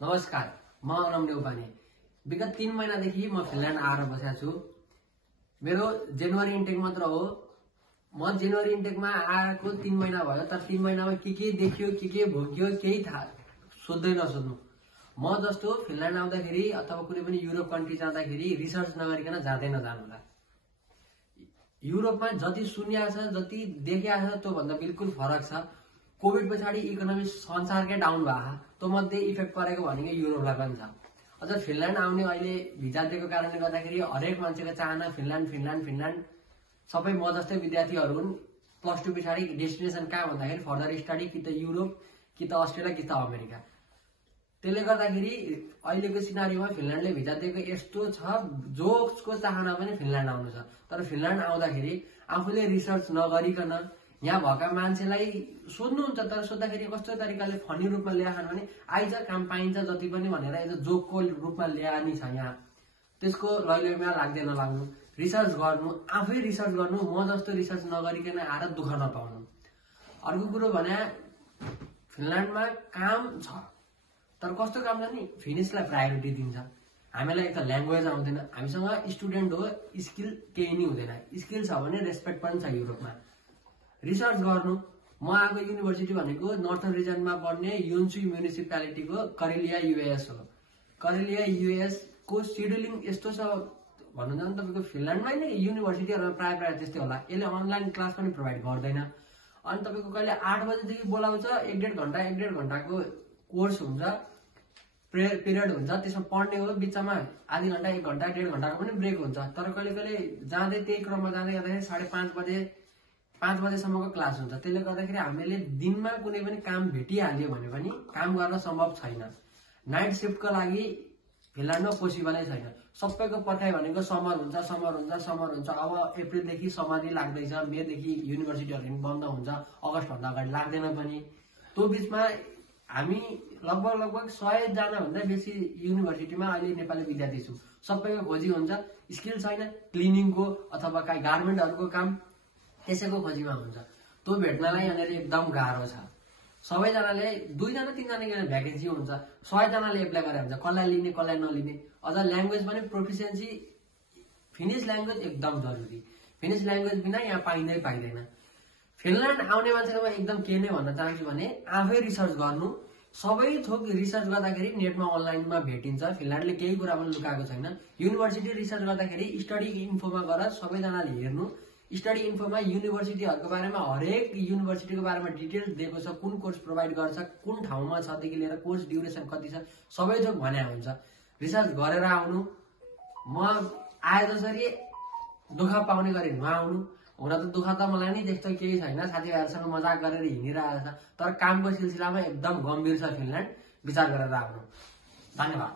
नमस्कार, म अनम नेउपाने। विगत 3 महिनादेखि म फिनल्यान्ड आएर बसेको छु। मेरो जनवरी इन्टेक मात्र हो। म जनवरी इन्टेकमा आएको 3 महिना भयो, तर 3 महिनामा के देखियो, के भोग्यो केही थाहा सोध्दै नसोध्नु। म जस्तो फिनल्यान्ड आउँदाखेरि अथवा कुनै पनि युरोप कन्ट्री जाँदाखेरि रिसर्च नगरिकन जाँदै नजानुहोला। युरोपमा जति सुनिया छ, जति देखिया छ त्यो भन्दा बिल्कुल फरक छ। कोभिड पछाडि इकोनोमी संसारकै डाउन भयो। त्यो मध्ये इफेक्ट परेको भनेको युरोपलाई पनि छ। अझ फिनल्यान्ड आउने अहिले भिजा दिएको कारणले गर्दाखेरि हरेक मान्छेको चाहना फिनल्यान्ड सबै म जस्तै विद्यार्थीहरू हुन्। +2 पछाडि डेस्टिनेसन कहाँ भन्दाखेरि फर्दर स्टडी कि त युरोप कि त अस्ट्रेलिया कि त अमेरिका। त्यसले गर्दाखेरि अहिलेको सिनारीमा फिनल्यान्डले भिजा दिएको यस्तो छ जसको चाहना पनि फिनल्यान्ड आउनु छ। तर फिनल्यान्ड आउँदाखेरि आफूले रिसर्च नगरिकन यहाँ भएका मान्छेलाई सोध्नुहुन्छ, तर सोद्धाखेरि कस्तो तरिकाले फनी रूपमा ल्याएछन् भने आइज काम पाइन्छ जति पनि भनेर यो जोकको रूपमा ल्यानी छ। यहाँ त्यसको लैलैमा लाग्दै नलाग्नु, रिसर्च गर्नु, आफै रिसर्च गर्नु। म जस्तो रिसर्च नगरिकन आएर दुःख नपाउनु। अर्को कुरो भने फिनल्यान्डमा काम छ, तर कस्तो काम छ नि फिनिसलाई प्रायोरिटी दिन्छ। हामीलाई एक त ल्याङ्ग्वेज आउँदैन, हामीसँग स्टुडेन्ट हो, स्किल केही नै हुँदैन। स्किल छ भने रेस्पेक्ट पनि छ युरोपमा। रिसर्च गर्नु। म आएको युनिभर्सिटी भनेको नर्थर्न रिजनमा पर्ने योन्सु म्युनिसिपालिटीको करेलिया युएस हो। करेलिया युएस को सिड्युलिङ यस्तो छ भन्नु जानु तपाईँको फिनल्यान्डमै नै युनिभर्सिटीहरूमा प्राय त्यस्तै होला। यसले अनलाइन क्लास पनि प्रोभाइड गर्दैन। अनि तपाईँको कहिले 8 बजेदेखि बोलाउँछ, 1.5 घण्टाको कोर्स हुन्छ, प्रेयर पिरियड हुन्छ, त्यसमा पढ्ने हो, बिचमा आधी घण्टा 1 घण्टा 1.5 घण्टाको पनि ब्रेक हुन्छ। तर कहिले जाँदै त्यही क्रममा जाँदै गर्दाखेरि 5:30 बजेसम्मको क्लास हुन्छ। त्यसले गर्दाखेरि हामीले दिनमा कुनै पनि काम भेटिहाल्यो भने पनि काम गर्न सम्भव छैन। नाइट सिफ्टको लागि फिनल्यान्डमा पोसिबलै छैन। सबैको पर्खाइ भनेको समर हुन्छ। अब अप्रिलदेखि समाधि लाग्दैछ, मेदेखि युनिभर्सिटीहरू बन्द हुन्छ, अगस्तभन्दा अगाडि लाग्दैन पनि। त्यो बिचमा हामी लगभग 100 जनाभन्दा बेसी युनिभर्सिटीमा अहिले नेपाली विद्यार्थी छु। सबैको खोजी हुन्छ, स्किल छैन, क्लिनिङको अथवा गार्मेन्टहरूको काम त्यसैको खोजीमा हुन्छ। त्यो भेट्नलाई यहाँनिर एकदम गाह्रो छ। सबैजनाले 2 जना 3 जना भ्याकेन्सी हुन्छ, 100 जनाले एप्लाई गरेर हुन्छ, कसलाई लिने कसलाई नलिने। अझ ल्याङ्ग्वेज पनि प्रोफिसियन्सी फिनिस ल्याङ्ग्वेज एकदम जरुरी। फिनिस ल्याङ्ग्वेज बिना यहाँ पाइँदैन। फिनल्यान्ड आउने मान्छेलाई म एकदम के नै भन्न चाहन्छु भने आफै रिसर्च गर्नु। सबै थोक रिसर्च गर्दाखेरि नेटमा अनलाइनमा भेटिन्छ। फिनल्यान्डले केही कुरा पनि लुकाएको छैन। युनिभर्सिटी रिसर्च गर्दाखेरि स्टडी इन्फोमा गएर सबैजनाले हेर्नु। स्टडी इन्फोमा युनिभर्सिटीहरूको बारेमा हरेक युनिभर्सिटीको बारेमा डिटेल्स दिएको छ, कुन कोर्स प्रोभाइड गर्छ, कुन ठाउँमा छदेखि लिएर कोर्स ड्युरेसन कति छ, सबै थोक भने हुन्छ। रिसर्च गरेर आउनु। म आए जसरी दुःख पाउने गरी नआउनु। हुन त दुःख त मलाई नै त्यस्तो केही छैन, साथीभाइहरूसँग मजाक गरेर हिँडिरहेको छ। तर कामको सिलसिलामा एकदम गम्भीर छ फिनल्यान्ड। विचार गरेर आउनु। धन्यवाद।